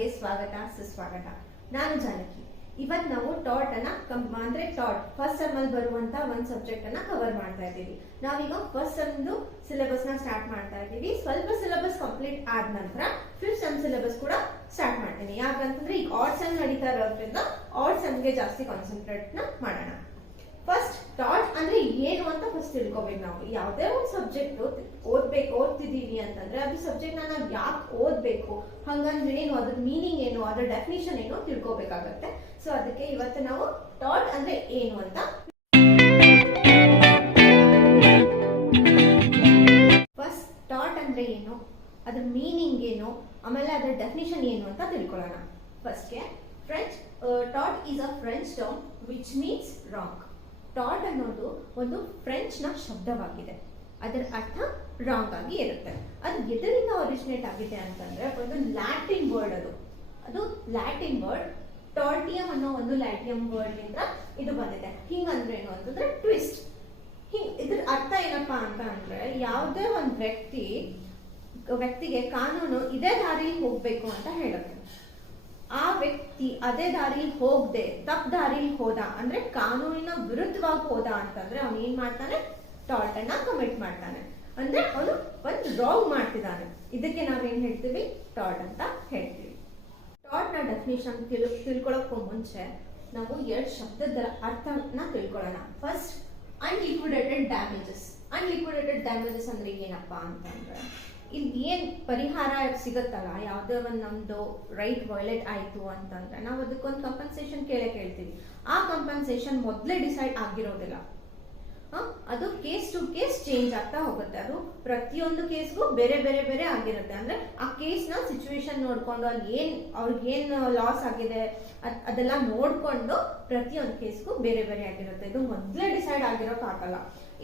ಚಾನಲ್ಗೆ ಸ್ವಾಗತ ಸುಸ್ವಾಗತ. ನಾನು ಜಾನಕಿ. ಇವತ್ತು ನಾವು ಟಾಟ್ ಅನ್ನ ಅಂದ್ರೆ ಟಾಟ್ ಫಸ್ಟ್ ಸೆಮ್ ಅಲ್ಲಿ ಬರುವಂತ ಒಂದು ಸಬ್ಜೆಕ್ಟ್ ಅನ್ನ ಕವರ್ ಮಾಡ್ತಾ ಇದ್ದೀವಿ. ನಾವೀಗ ಫಸ್ಟ್ ಸೆಮ್ದು ಸಿಲೆಬಸ್ ನ ಸ್ಟಾರ್ಟ್ ಮಾಡ್ತಾ ಇದ್ದೀವಿ. ಸ್ವಲ್ಪ ಸಿಲೆಬಸ್ ಕಂಪ್ಲೀಟ್ ಆದ ನಂತರ ಫಿಫ್ತ್ ಸೆಮ್ ಸಿಲೆಬಸ್ ಕೂಡ ಸ್ಟಾರ್ಟ್ ಮಾಡ್ತೀನಿ. ಯಾಕಂತಂದ್ರೆ ಈಗ ಆಡ್ ಸೆಮ್ ನಡೀತಾ ಇರೋದ್ರಿಂದ ಆಡ್ ಸೆಮ್ಗೆ ಜಾಸ್ತಿ ಕಾನ್ಸಂಟ್ರೇಟ್ ನ ಮಾಡೋಣ. ಫಸ್ಟ್ ಟಾಟ್ ಅಂದ್ರೆ ಏನು ಅಂತ ಫಸ್ಟ್ ತಿಳ್ಕೊಬೇಕು. ನಾವು ಯಾವುದೇ ಒಂದು ಸಬ್ಜೆಕ್ಟ್ ಓದ್ತಿದೀವಿ ಅಂತಂದ್ರೆ ಅದು ಸಬ್ಜೆಕ್ಟ್ ನಾವು ಯಾಕೆ ಓದ್ಬೇಕು, ಹಂಗಂದ್ರೆ ಏನು, ಅದ್ರ ಮೀನಿಂಗ್ ಏನು, ಅದ್ರ ಡೆಫಿನಿಷನ್ ಏನು ತಿಳ್ಕೊಬೇಕಾಗತ್ತೆ. ಸೊ ಅದಕ್ಕೆ ಇವತ್ತು ನಾವು ಟಾಟ್ ಅಂದ್ರೆ ಏನು ಅಂತ ಫಸ್ಟ್ ಟಾಟ್ ಅಂದ್ರೆ ಏನು, ಅದ್ರ ಮೀನಿಂಗ್ ಏನು, ಆಮೇಲೆ ಅದ್ರ ಡೆಫಿನಿಷನ್ ಏನು ಅಂತ ತಿಳ್ಕೊಳ್ಳೋಣ. ಫಸ್ಟ್ಗೆ taught is a French term which means wrong. Taught ಅನ್ನೋದು ಒಂದು ಫ್ರೆಂಚ್ ನ ಶಬ್ದವಾಗಿದೆ. ಅದರ ಅರ್ಥ ರಾಂಗ್ ಆಗಿ ಇರುತ್ತೆ. ಅದು ಎದರಿಂದ ಒರಿಜಿನೇಟ್ ಆಗಿದೆ ಅಂತಂದ್ರೆ ಒಂದು ಲ್ಯಾಟಿನ್ ವರ್ಡ್. ಅದು ಲ್ಯಾಟಿನ್ ವರ್ಡ್ ಟಾರ್ಟಿಯಂ ಅನ್ನೋ ಒಂದು ಲ್ಯಾಟಿನ್ ವರ್ಡ್ ನಿಂದ ಇದು ಬಂದಿದೆ. ಹಿಂಗಂದ್ರೆ ಏನು ಅಂತಂದ್ರೆ ಟ್ವಿಸ್ಟ್. ಇದ್ರ ಅರ್ಥ ಏನಪ್ಪಾ ಅಂತ ಅಂದ್ರೆ ಯಾವುದೇ ಒಂದು ವ್ಯಕ್ತಿಗೆ ಕಾನೂನು ಇದೇ ದಾರಿ ಹೋಗ್ಬೇಕು ಅಂತ ಹೇಳುತ್ತೆ. ಆ ವ್ಯಕ್ತಿ ಅದೇ ದಾರಿ ಹೋಗದೆ ತಪ್ಪು ದಾರಿಲಿ ಹೋದ ಅಂದ್ರೆ ಕಾನೂನಿನ ವಿರುದ್ಧವಾಗಿ ಹೋದ ಅಂತಂದ್ರೆ ಅವನು ಏನ್ ಮಾಡ್ತಾನೆ, ಟಾಟ್ ಅನ್ನ ಕಮಿಟ್ ಮಾಡ್ತಾನೆ. ಅಂದ್ರೆ ಅವನು ಒಂದು ರಾಂಗ್ ಮಾಡ್ತಿದ್ದಾನೆ. ಇದಕ್ಕೆ ನಾವೇನ್ ಹೇಳ್ತೀವಿ, ಟಾಟ್ ಅಂತ ಹೇಳ್ತೀವಿ. ಟಾಟ್ ನ ಡೆಫಿನಿಷನ್ ತಿಳ್ಕೊಳ್ಳೋಕ್ಕೂ ಮುಂಚೆ ನಾವು ಎರಡು ಶಬ್ದದ ಅರ್ಥನ ತಿಳ್ಕೊಳ್ಳೋಣ. First, unliquidated damages. Unliquidated damages ಅಂದ್ರೆ ಏನಪ್ಪಾ ಅಂತಂದ್ರೆ ಇಲ್ಲಿ ಏನ್ ಪರಿಹಾರ ಸಿಗತ್ತಲ್ಲ, ಯಾವ್ದೇ ಒಂದು ನಮ್ದು ರೈಟ್ ವೈಲೇಟ್ ಆಯ್ತು ಅಂತಂದ್ರೆ ನಾವು ಅದಕ್ಕೊಂದು ಕಂಪನ್ಸೇಷನ್ ಕೇಳ್ತೀವಿ. ಆ ಕಂಪನ್ಸೇಷನ್ ಮೊದಲೇ ಡಿಸೈಡ್ ಆಗಿರೋದಿಲ್ಲ. ಅದು ಕೇಸ್ ಟು ಕೇಸ್ ಚೇಂಜ್ ಆಗ್ತಾ ಹೋಗುತ್ತೆ. ಅದು ಪ್ರತಿಯೊಂದು ಕೇಸ್ಗೂ ಬೇರೆ ಬೇರೆ ಬೇರೆ ಆಗಿರುತ್ತೆ. ಅಂದ್ರೆ ಆ ಕೇಸ್ ನ ಸಿಚುವೇಶನ್ ನೋಡ್ಕೊಂಡು ಅಲ್ಲಿ ಅವ್ರಿಗೆ ಏನ್ ಲಾಸ್ ಆಗಿದೆ ಅದೆಲ್ಲ ನೋಡ್ಕೊಂಡು ಪ್ರತಿಯೊಂದು ಕೇಸ್ಗೂ ಬೇರೆ ಬೇರೆ ಆಗಿರುತ್ತೆ. ಇದು ಮೊದಲೇ ಡಿಸೈಡ್ ಆಗಿರೋಕ್ಕಾಗಲ್ಲ.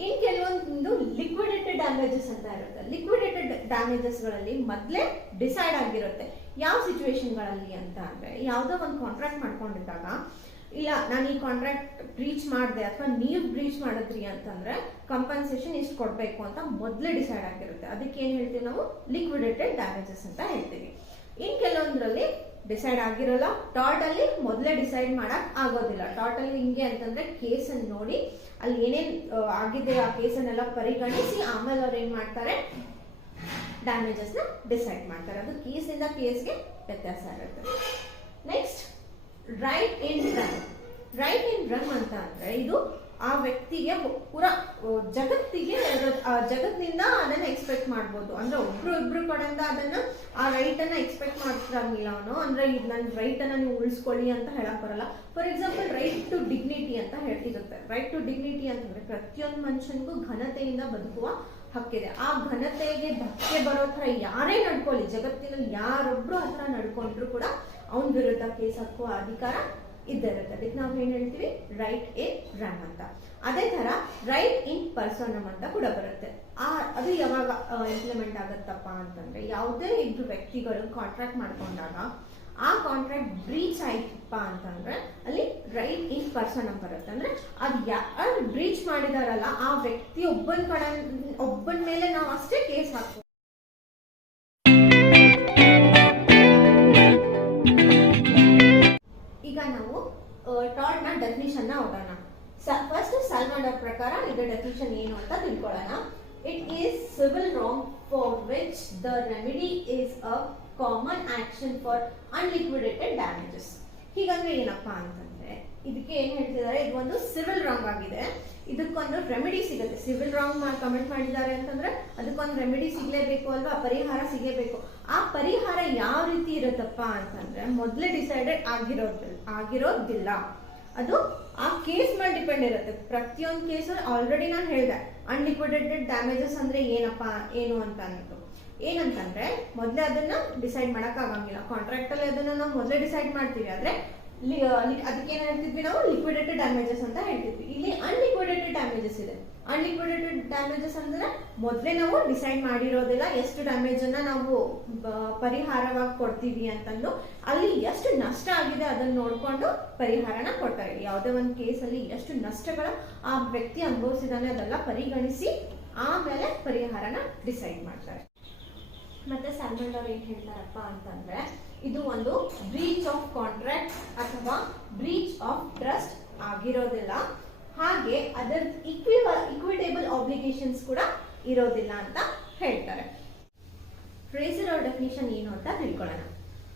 ಇನ್ ಕೆಲವೊಂದು ಲಿಕ್ವಿಡೇಟೆಡ್ ಡ್ಯಾಮೇಜಸ್ ಅಂತ ಇರುತ್ತೆ. ಲಿಕ್ವಿಡೇಟೆಡ್ ಡ್ಯಾಮೇಜಸ್ ಗಳಲ್ಲಿ ಮೊದಲೇ ಡಿಸೈಡ್ ಆಗಿರುತ್ತೆ. ಯಾವ ಸಿಚುವೇಶನ್ ಗಳಲ್ಲಿ ಅಂತ ಅಂದ್ರೆ ಯಾವ್ದೋ ಒಂದು ಕಾಂಟ್ರಾಕ್ಟ್ ಮಾಡ್ಕೊಂಡಿದ್ದಾಗ, ಇಲ್ಲ ನಾನು ಈ ಕಾಂಟ್ರಾಕ್ಟ್ ಬ್ರೀಚ್ ಮಾಡಿದೆ ಅಥವಾ ನೀವು ಬ್ರೀಚ್ ಮಾಡಿದ್ರಿ ಅಂತಂದ್ರೆ ಕಂಪನ್ಸೇಷನ್ ಇಷ್ಟು ಕೊಡ್ಬೇಕು ಅಂತ ಮೊದಲೇ ಡಿಸೈಡ್ ಆಗಿರುತ್ತೆ. ಅದಕ್ಕೆ ಏನ್ ಹೇಳ್ತೀವಿ ನಾವು, ಲಿಕ್ವಿಡೇಟೆಡ್ ಡ್ಯಾಮೇಜಸ್ ಅಂತ ಹೇಳ್ತೀವಿ. ಇನ್ ಕೆಲವೊಂದ್ರಲ್ಲಿ ಡಿಸೈಡ್ ಆಗಿರೋಲ್ಲ. ಟಾಟ್ ಅಲ್ಲಿ ಮೊದಲೇ ಡಿಸೈಡ್ ಮಾಡಕ್ ಆಗೋದಿಲ್ಲ. ಟಾಟ್ ಅಲ್ಲಿ ಹಿಂಗೆ ಅಂತಂದ್ರೆ ಕೇಸ್ ಅನ್ನು ನೋಡಿ ಅಲ್ಲಿ ಏನೇನ್ ಆಗಿದೆ ಆ ಕೇಸನ್ನೆಲ್ಲ ಪರಿಗಣಿಸಿ ಆಮೇಲೆ ಅವ್ರು ಏನ್ ಮಾಡ್ತಾರೆ, ಡ್ಯಾಮೇಜಸ್ ನ ಡಿಸೈಡ್ ಮಾಡ್ತಾರೆ. ಅದು ಕೇಸಿಂದ ಕೇಸ್ಗೆ ವ್ಯತ್ಯಾಸ ಇರುತ್ತೆ. ನೆಕ್ಸ್ಟ್, ರೈಟ್ ಇನ್ ರನ್. ರೈಟ್ ಇನ್ ರನ್ ಅಂತ ಅಂದ್ರೆ ಇದು ಆ ವ್ಯಕ್ತಿಗೆ ಪೂರಾ ಜಗತ್ತಿನಿಂದ ಅದನ್ನ ಎಕ್ಸ್ಪೆಕ್ಟ್ ಮಾಡ್ಬೋದು. ಅಂದ್ರೆ ಇಬ್ರು ಕಡೆಯಿಂದ ಅದನ್ನ ಆ ರೈಟ್ ಅನ್ನ ಎಕ್ಸ್ಪೆಕ್ಟ್ ಮಾಡ್ತಿರಂಗಿಲ್ಲ ಅವನು. ಅಂದ್ರೆ ಇದು ನನ್ನ ರೈಟ್ ಅನ್ನ ನೀವು ಉಳಿಸ್ಕೊಳ್ಳಿ ಅಂತ ಹೇಳಕ್ ಬರಲ್ಲ. For example, right to dignity ಅಂತ ಹೇಳ್ತಿರುತ್ತೆ. ರೈಟ್ ಟು ಡಿಗ್ನಿಟಿ ಅಂತಂದ್ರೆ ಪ್ರತಿಯೊಂದು ಮನುಷ್ಯನಿಗೂ ಘನತೆಯಿಂದ ಬದುಕುವ ಹಕ್ಕಿದೆ. ಆ ಘನತೆಗೆ ಧಕ್ಕೆ ಬರೋ ತರ ಯಾರೇ ನಡ್ಕೊಳ್ಳಿ, ಜಗತ್ತಿನಲ್ಲಿ ಯಾರೊಬ್ರು ಹತ್ರ ನಡ್ಕೊಂಡ್ರು ಕೂಡ ಅವನ ವಿರುದ್ಧ ಕೇಸ್ ಹಾಕುವ ಅಧಿಕಾರ ಇದ್ದಿರುತ್ತೆ. ಅದಕ್ಕೆ ನಾವು ಏನ್ ಹೇಳ್ತೀವಿ, ರೈಟ್ ಇನ್ ರನ್ ಅಂತ. ಅದೇ ತರ ರೈಟ್ ಇನ್ ಪರ್ಸನಮ್ ಅಂತ ಕೂಡ ಬರುತ್ತೆ. ಅದು ಯಾವಾಗ ಇಂಪ್ಲಿಮೆಂಟ್ ಆಗತ್ತಪ್ಪ ಅಂತಂದ್ರೆ ಯಾವುದೇ ಇಬ್ರು ವ್ಯಕ್ತಿಗಳು ಕಾಂಟ್ರಾಕ್ಟ್ ಮಾಡ್ಕೊಂಡಾಗ ಆ ಕಾಂಟ್ರಾಕ್ಟ್ ಬ್ರೀಚ್ ಆಯ್ತಪ್ಪ ಅಂತಂದ್ರೆ ಅಲ್ಲಿ ರೈಟ್ ಇನ್ ಪರ್ಸನಮ್ ಬರುತ್ತೆ. ಅಂದ್ರೆ ಅದು ಯಾರು ಬ್ರೀಚ್ ಮಾಡಿದಾರಲ್ಲ ಆ ವ್ಯಕ್ತಿ ಒಬ್ಬನ ಮೇಲೆ ನಾವು ಅಷ್ಟೇ ಕೇಸ್ ಹಾಕ್ತೀವಿ. ಈಗ ನಾವು ಟಾಟ್ ನ ಡೆಫಿನಿಷನ್ ನ ಹೋಗೋಣ. ಫಸ್ಟ್ ಸಾಲ್ಮಂಡರ್ ಪ್ರಕಾರ ಇದರ ಡೆಫಿನಿಷನ್ ಏನು ಅಂತ ತಿಳ್ಕೊಳ್ಳೋಣ. It is civil wrong for which the remedy is a common action for unliquidated damages. ಹೀಗಂದ್ರೆ ಏನಪ್ಪಾ ಅಂತಂದ್ರೆ ಇದಕ್ಕೆ ಏನ್ ಹೇಳ್ತಿದ್ದಾರೆ, ಇದು ಒಂದು ಸಿವಿಲ್ ರಾಂಗ್ ಆಗಿದೆ, ಇದಕ್ಕೊಂದು ರೆಮಿಡಿ ಸಿಗುತ್ತೆ. ಸಿವಿಲ್ ರಾಂಗ್ ಕಮೆಂಟ್ ಮಾಡಿದ್ದಾರೆ ಅಂತಂದ್ರೆ ಅದಕ್ಕೊಂದು ರೆಮಿಡಿ ಸಿಗ್ಲೇಬೇಕು ಅಲ್ವಾ, ಪರಿಹಾರ ಸಿಗಲೇಬೇಕು. ಆ ಪರಿಹಾರ ಯಾವ ರೀತಿ ಇರುತ್ತಪ್ಪ ಅಂತಂದ್ರೆ ಮೊದಲೇ ಡಿಸೈಡೆಡ್ ಆಗಿರೋದಿಲ್ಲ. ಅದು ಆ ಕೇಸ್ ಮೇಲೆ ಡಿಪೆಂಡ್ ಇರುತ್ತೆ. ಪ್ರತಿಯೊಂದು ಕೇಸ್ ಆಲ್ರೆಡಿ ನಾನು ಹೇಳಿದೆ ಅನ್ಲಿಕ್ವಿಡೇಟೆಡ್ ಡ್ಯಾಮೇಜಸ್ ಅಂದ್ರೆ ಏನು ಅಂತ ಅಂದ್ಬಿಟ್ಟು. ಏನಂತಂದ್ರೆ ಮೊದಲೇ ಅದನ್ನ ಡಿಸೈಡ್ ಮಾಡಕ್ ಆಗಂಗಿಲ್ಲ. ಕಾಂಟ್ರಾಕ್ಟ್ ಅಲ್ಲಿ ಅದನ್ನ ನಾವು ಮೊದಲೇ ಡಿಸೈಡ್ ಮಾಡ್ತೀವಿ. ಆದ್ರೆ ಅದಕ್ಕೆ ಏನ್ ಹೇಳ್ತಿದ್ವಿ ನಾವು, ಲಿಕ್ವಿಡೇಟೆಡ್ ಡ್ಯಾಮೇಜಸ್ ಅಂತ ಹೇಳ್ತಿದ್ವಿ. ಇಲ್ಲಿ ಅನ್ಲಿಕ್ವಿಡೇಟೆಡ್ ಡ್ಯಾಮೇಜಸ್ ಇದೆ. ಅನ್ಲಿಕ್ವಿಡೇಟೆಡ್ ಡ್ಯಾಮೇಜಸ್ ಅಂದ್ರೆ ಮೊದಲೇ ನಾವು ಡಿಸೈಡ್ ಮಾಡಿರೋದಿಲ್ಲ ಎಷ್ಟು ಡ್ಯಾಮೇಜ್ ಅನ್ನ ನಾವು ಪರಿಹಾರವಾಗಿ ಕೊಡ್ತೀವಿ ಅಂತಂದು. ಅಲ್ಲಿ ಎಷ್ಟು ನಷ್ಟ ಆಗಿದೆ ಅದನ್ನ ನೋಡ್ಕೊಂಡು ಪರಿಹಾರನ ಕೊಡ್ತಾರೆ. ಯಾವುದೇ ಒಂದು ಕೇಸಲ್ಲಿ ಎಷ್ಟು ನಷ್ಟಗಳ ಆ ವ್ಯಕ್ತಿ ಅನುಭವಿಸಿದಾನೆ ಅದೆಲ್ಲ ಪರಿಗಣಿಸಿ ಆಮೇಲೆ ಪರಿಹಾರನ ಡಿಸೈಡ್ ಮಾಡ್ತಾರೆ. ಮತ್ತೆ ಸಾಲ್ಮಂಡರ್ ಏನ್ ಹೇಳ್ತಾರಪ್ಪ ಅಂತಂದ್ರೆ ಇದು ಒಂದು ಬ್ರೀಚ್ ಆಫ್ ಕಾಂಟ್ರಾಕ್ಟ್ ಅಥವಾ ಬ್ರೀಚ್ ಆಫ್ ಟ್ರಸ್ಟ್ ಆಗಿರೋದಿಲ್ಲ. ಹಾಗೆ ಅದರ ಇಕ್ವಿಟೇಬಲ್ ಆಬ್ಲಿಗೇಷನ್ಸ್ ಕೂಡ ಇರೋದಿಲ್ಲ ಅಂತ ಹೇಳ್ತಾರೆ. ಫ್ರೇಸರ್ ಅವ್ರ ಡೆಫಿನಿಷನ್ ಏನು ಅಂತ ತಿಳ್ಕೊಳ್ಳೋಣ.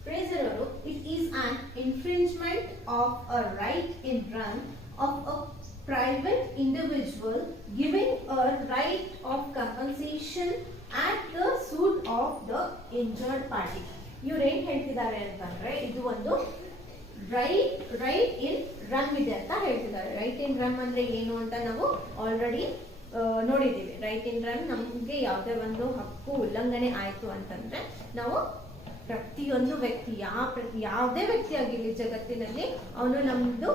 ಫ್ರೇಸರ್ ಅವರು, it is on infringement of a right in run of a private individual giving a right of compensation at the suit of the injured party. ಇವ್ರು ಏನ್ ಹೇಳ್ತಿದ್ದಾರೆ ಅಂತಂದ್ರೆ ಇದು ಒಂದು ರೈಟ್ ಇನ್ ರನ್ ಇದೆ ಅಂತ ಹೇಳ್ತಿದ್ದಾರೆ. ರೈಟ್ ಇನ್ ರನ್ ಅಂದ್ರೆ ಏನು ಅಂತ ನಾವು ಆಲ್ರೆಡಿ ನೋಡಿದ್ದೀವಿ. ರೈಟ್ ಇನ್ ರನ್ ನಮ್ಗೆ ಯಾವುದೇ ಒಂದು ಹಕ್ಕು ಉಲ್ಲಂಘನೆ ಆಯ್ತು ಅಂತಂದ್ರೆ ನಾವು ಪ್ರತಿಯೊಂದು ವ್ಯಕ್ತಿ ಯಾವುದೇ ವ್ಯಕ್ತಿ ಆಗಿರ್ಲಿ ಜಗತ್ತಿನಲ್ಲಿ ಅವನು ನಮ್ದು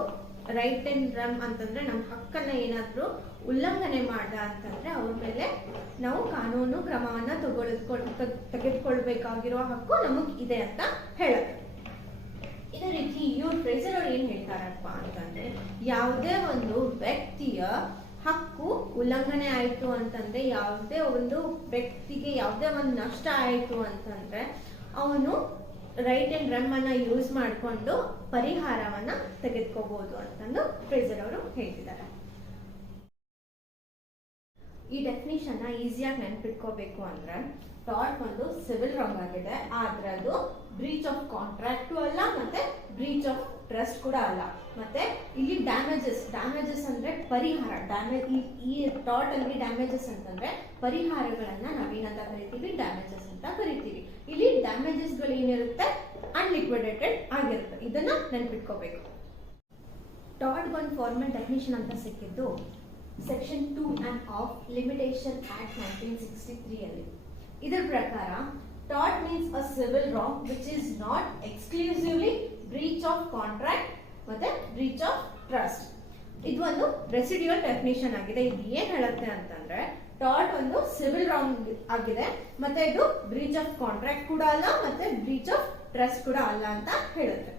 ರೈಟ್ ಅಂಡ್ ರನ್ ಅಂತಂದ್ರೆ ನಮ್ಮ ಹಕ್ಕನ್ನ ಏನಾದ್ರೂ ಉಲ್ಲಂಘನೆ ಮಾಡ ಅಂತಂದ್ರೆ ಅವ್ರ ಮೇಲೆ ನಾವು ಕಾನೂನು ಕ್ರಮವನ್ನ ತೆಗೆದುಕೊಳ್ಬೇಕಾಗಿರೋ ಹಕ್ಕು ನಮಗ್ ಇದೆ ಅಂತ ಹೇಳುತ್ತೆ. ಇದೇ ರೀತಿ ಇವ್ರು ಫ್ರೇಸರ್ ಅವ್ರು ಏನ್ ಹೇಳ್ತಾರಪ್ಪ ಅಂತಂದ್ರೆ ಯಾವುದೇ ಒಂದು ವ್ಯಕ್ತಿಯ ಹಕ್ಕು ಉಲ್ಲಂಘನೆ ಆಯ್ತು ಅಂತಂದ್ರೆ, ಯಾವುದೇ ಒಂದು ವ್ಯಕ್ತಿಗೆ ಯಾವುದೇ ಒಂದು ನಷ್ಟ ಆಯ್ತು ಅಂತಂದ್ರೆ ಅವನು ರೈಟ್ ಅಂಡ್ ರನ್ ಅನ್ನ ಯೂಸ್ ಮಾಡಿಕೊಂಡು ಪರಿಹಾರವನ್ನ ತೆಗೆದುಕೋಬಹುದು ಅಂತಂದು ಫ್ರೇಸರ್ ಅವರು ಹೇಳ್ತಿದ್ದಾರೆ. ಈ ಡೆಫಿನಿಷನ್ ನ ಈಸಿಯಾಗಿ ನೆನ್ಪಿಟ್ಕೋಬೇಕು ಅಂದ್ರೆ ಟಾರ್ಟ್ ಒಂದು ಸಿವಿಲ್ ರಾಂಗ್ ಆಗಿದೆ, ಆದ್ರೆ ಅದು ಬ್ರೀಚ್ ಆಫ್ ಕಾಂಟ್ರಾಕ್ಟ್ ಅಲ್ಲ, ಮತ್ತೆ ಬ್ರೀಚ್ ಆಫ್ ಟ್ರಸ್ಟ್ ಕೂಡ ಅಲ್ಲ. ಮತ್ತೆ ಇಲ್ಲಿ ಡ್ಯಾಮೇಜಸ್ ಅಂದ್ರೆ ಪರಿಹಾರ. ಈ ಟಾರ್ಟ್ ಅಲ್ಲಿ ಡ್ಯಾಮೇಜಸ್ ಅಂತಂದ್ರೆ ಪರಿಹಾರಗಳನ್ನ ನಾವೇನಂತ ಕರಿತೀವಿ, ಡ್ಯಾಮೇಜಸ್ ಅಂತ ಕರಿತೀವಿ. ಇಲ್ಲಿ ಡ್ಯಾಮೇಜಸ್ ಗಳು ಏನಿರುತ್ತೆ, ಅನ್ಲಿಕ್ವಿಡೇಟೆಡ್ ಆಗಿರುತ್ತೆ. ಇದನ್ನ ನೆನ್ಪಿಟ್ಕೋಬೇಕು. ಟಾರ್ಟ್ ಒಂದು ಫಾರ್ಮಲ್ ಡೆಫಿನಿಷನ್ ಅಂತ ಸಿಕ್ಕಿದ್ದು section 2 and of limitation act 1963 ಅಲ್ಲಿ. ಇದರ ಪ್ರಕಾರ tort means a civil wrong which is not exclusively breach of contract ಮತ್ತೆ ಬ್ರೀಚ್ ಆಫ್ ಟ್ರಸ್ಟ್. ಇದು ಒಂದು ರೆಸಿಡ್ಯೂಯಲ್ ಡೆಫಿನಿಷನ್ ಆಗಿದೆ. ಇದು ಏನ್ ಹೇಳುತ್ತೆ ಅಂತಂದ್ರೆ ಟಾರ್ಟ್ ಒಂದು ಸಿವಿಲ್ ರಾಂಗ್ ಆಗಿದೆ, ಮತ್ತೆ ಇದು ಬ್ರೀಚ್ ಆಫ್ ಕಾಂಟ್ರಾಕ್ಟ್ ಕೂಡ ಅಲ್ಲ, ಮತ್ತೆ ಬ್ರೀಚ್ ಆಫ್ ಟ್ರಸ್ಟ್ ಕೂಡ ಅಲ್ಲ ಅಂತ ಹೇಳುತ್ತೆ.